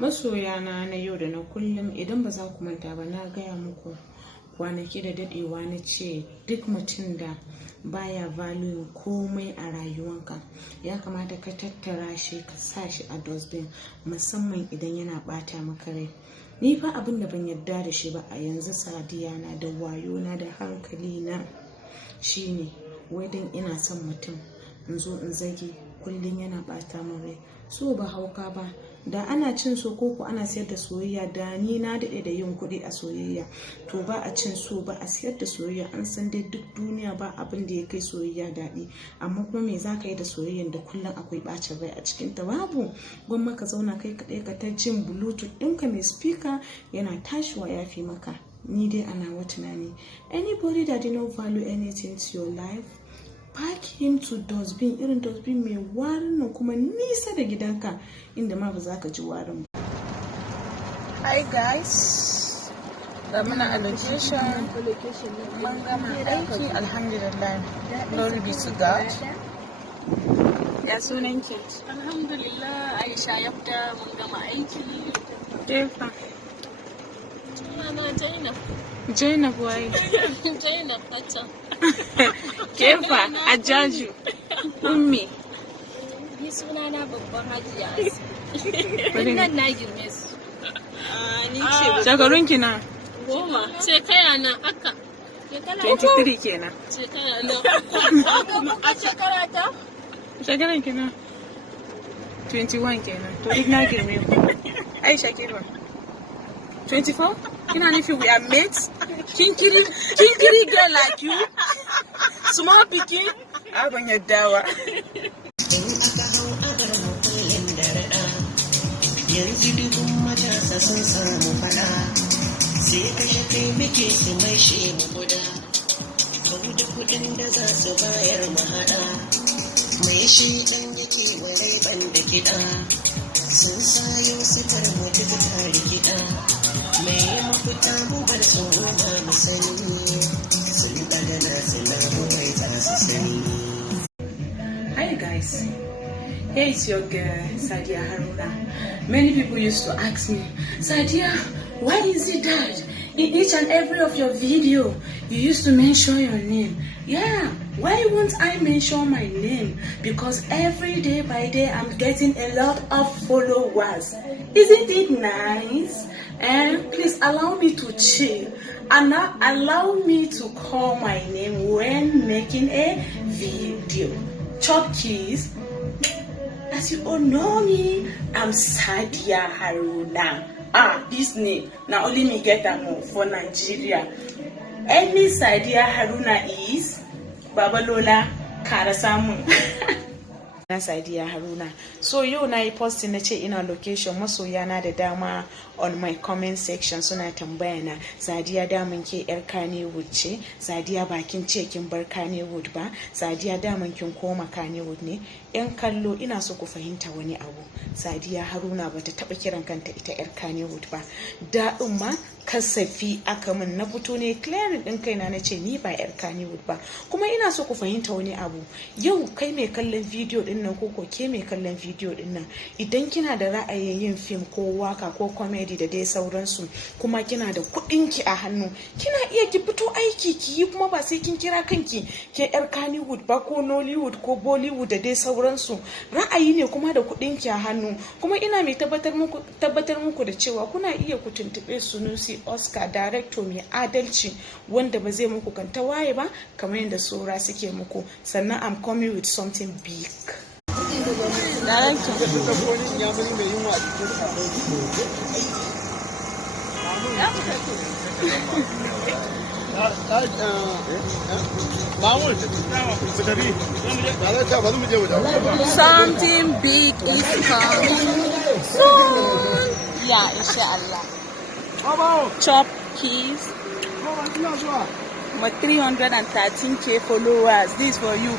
Masoyana na yau da na kullum, idan ba za ku manta ba na gaya muku kwanaki da dadewa na ce duk mutum da baya value komai a rayuwanka ya kamata ka tattara shi ka sa shi a dustbin, musamman idan yana bata maka rai. Ni fa abin da ban yarda da shi ba a yanzu, Sadiya na da wayo na da hankali na shine wai dan ina son mutum in zo in zage kullum yana bata min rai. So ba hauka ba, da ana cin so ko ana sayar da soyayya da ni na daɗe da yin kuɗi a soyayya. To ba a cin so ba a sayar da soyayya, an san dai duk duniya ba abin da ya kai soyayya daɗi. Amma kuma me za ka yi da soyayyan da kullum akwai ɓacin rai a cikin ta? Babu. Gwamma ka zauna kai kaɗai ka ta jin bluetooth ɗinka mai speaker yana tashiwa ya fi maka. Ni dai ana wa tunani, anybody that did not value anything to your life, pack him to dustbin, irin dustbin mai warin nan kuma nisa da gidanka inda ma ba za ka ji warin ba. Hi guys, da muna a location, mun gama aiki alhamdulillah, glory be to God. Ya sunan ki? Alhamdulillah, Aisha ya fita, mun gama aiki. Kefa. Sunana Zainab. Zainab waye? Zainab Hatta. Kefa, Ajaju, Ummi. Ni sunana babban Hajiya Asi. Nan na girme su. Ni ce. Shekarun ki na? Koma. Shekara na aka. 23 kenan. Shekara na. A shekara ta? Shekaran ki na? 21 kenan. To duk na girme ku. Aisha Kefa. 24? Kina nufi we are mates? Kinkiri girl like you? Small pikin? Abin yaddawa. Yanzu dubun matasa sun samu fada, sai kashe kai muke su mai shi mu guda, kau da kudin da za su bayar mahada, mai shi dan yake warai ban da kiɗa, sun sayo su tarmutu ta rikida, mai mafita mu bar tsoro ma mu sani, sun daga na suna buwai ta su sani. Hi guys, here is your girl Sadiya Haruna. Many people used to ask me, Sadiya, why is it that in each and every of your video you used to mention your name? Yeah, why won't I mention my name? Because every day by day I'm getting a lot of followers. Isn't it nice? And please allow me to chill and now allow me to call my name when making a video. Chop keys. As you all know me, I'm Sadiya Haruna. This name, now only me get them for Nigeria. Any Sadiya Haruna is Babalola Karasamu. Na Sadiya Haruna. So yau na yi posting na ce ina location, masoyana da dama on my comment section suna tambaya na, Sadiya daman ke yar Kannywood ce? Sadiya bakin ce kin bar Kannywood ba? Sadiya daman kin koma Kannywood ne? Yan kallo, ina so ku fahimta wani abu. Sadiya Haruna bata taba kiran kanta ita yar Kannywood ba. Da ma kasafi aka min na fito ne clearing din kaina na ce ni ba yar Kannywood ba. Kuma ina so ku fahimta wani abu. Yau kai mai kallon video din nan ko ke mai kallon video din nan, idan kina da ra'ayin yin film ko waka ko comedy da dai sauransu, kuma kina da kuɗin ki a hannu, kina iya ki fito aiki ki yi, kuma ba sai kin kira kanki ke yar Kannywood ba ko Nollywood ko Bollywood da dai sauransu. Ra'ayi ne kuma da kuɗin ki a hannu. Kuma ina mai tabbatar muku da cewa kuna iya ku tuntube Sunusi Oscar, director mai adalci wanda ba zai muku kanta waye ba kamar yadda saura suke muku. Sannan I'm coming with something big. Something big is coming soon. Yeah, inshallah. Chop keys. My 313k followers. This for you.